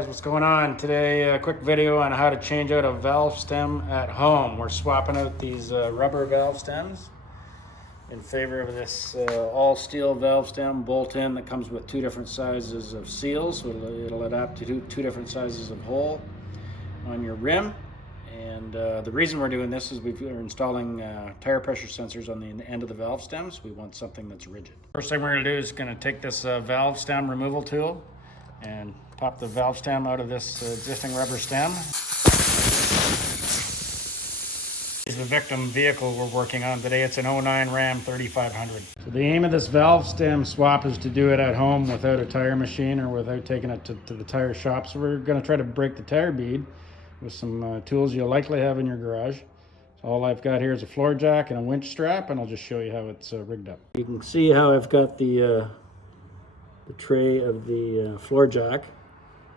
Guys, what's going on? Today, a quick video on how to change out a valve stem at home. We're swapping out these rubber valve stems in favor of this all steel valve stem bolt-in that comes with two different sizes of seals. So it'll adapt to two different sizes of hole on your rim. And the reason we're doing this is we're installing tire pressure sensors on the end of the valve stems. We want something that's rigid. First thing we're going to do is going to take this valve stem removal tool and pop the valve stem out of this existing rubber stem. This is the victim vehicle we're working on today. It's an 09 Ram 3500. So the aim of this valve stem swap is to do it at home without a tire machine or without taking it to the tire shop. So we're going to try to break the tire bead with some tools you'll likely have in your garage. So all I've got here is a floor jack and a winch strap, and I'll just show you how it's rigged up. You can see how I've got the tray of the floor jack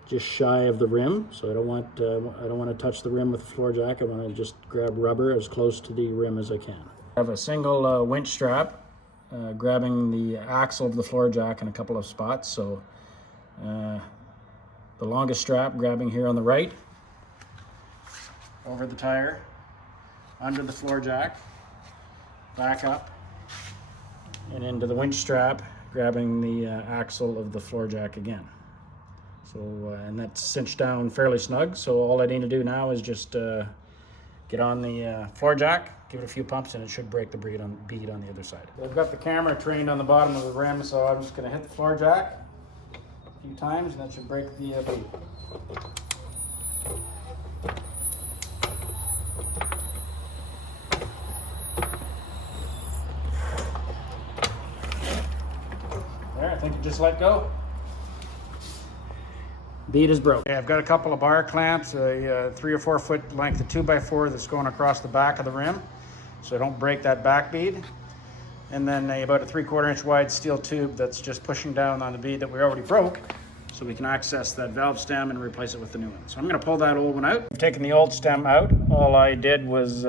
just shy of the rim, so I don't want to touch the rim with the floor jack. I want to just grab rubber as close to the rim as I can. I have a single winch strap grabbing the axle of the floor jack in a couple of spots. So the longest strap grabbing here on the right, over the tire, under the floor jack, back up, and into the winch strap, grabbing the axle of the floor jack again. So, and that's cinched down fairly snug, so all I need to do now is just get on the floor jack, give it a few pumps, and it should break the bead on the other side. I've got the camera trained on the bottom of the rim, so I'm just going to hit the floor jack a few times, and that should break the bead. I think you just let go. Bead is broke. Okay, I've got a couple of bar clamps, a 3 or 4 foot length of 2x4 that's going across the back of the rim, so I don't break that back bead. And then about a 3/4 inch wide steel tube that's just pushing down on the bead that we already broke, so we can access that valve stem and replace it with the new one. So I'm going to pull that old one out. I've taken the old stem out. All I did was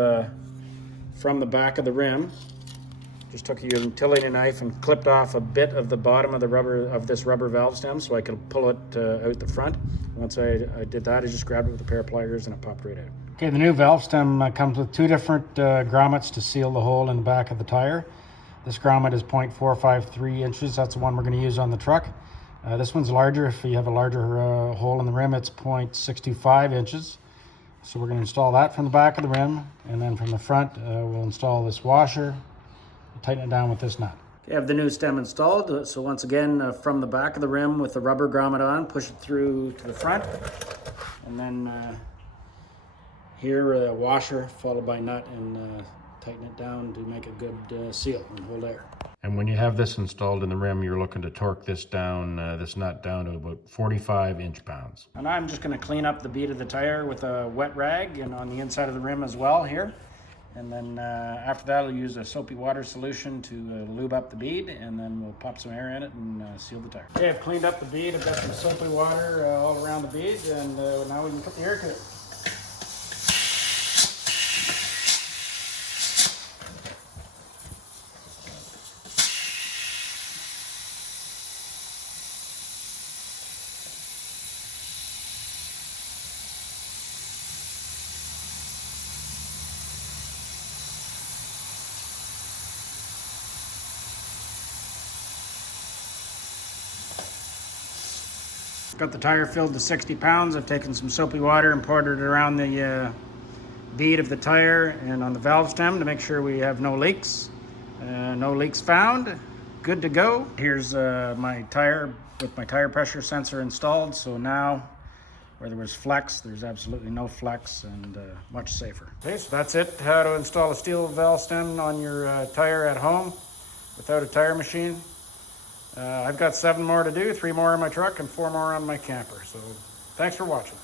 from the back of the rim, just took a utility knife and clipped off a bit of the bottom of the rubber of this rubber valve stem so I could pull it out the front. Once I did that, I just grabbed it with a pair of pliers and it popped right out. Okay, the new valve stem comes with two different grommets to seal the hole in the back of the tire. This grommet is 0.453 inches. That's the one we're going to use on the truck. This one's larger. If you have a larger hole in the rim, it's 0.625 inches. So we're going to install that from the back of the rim, and then from the front we'll install this washer. Tighten it down with this nut. Okay, I have the new stem installed. So once again, from the back of the rim with the rubber grommet on, push it through to the front. And then here, a washer followed by nut, and tighten it down to make a good seal and hold air. And when you have this installed in the rim, you're looking to torque this down, this nut down to about 45 inch-pounds. And I'm just going to clean up the bead of the tire with a wet rag and on the inside of the rim as well here. And then after that, I'll use a soapy water solution to lube up the bead, and then we'll pop some air in it and seal the tire. Okay, I've cleaned up the bead. I've got some soapy water all around the bead, and now we can put the air to it. Got the tire filled to 60 pounds. I've taken some soapy water and poured it around the bead of the tire and on the valve stem to make sure we have no leaks. No leaks found. Good to go. Here's my tire with my tire pressure sensor installed. So now where there was flex, there's absolutely no flex, and much safer. Okay, so that's it. How to install a steel valve stem on your tire at home without a tire machine. I've got 7 more to do, 3 more in my truck and 4 more on my camper. So thanks for watching.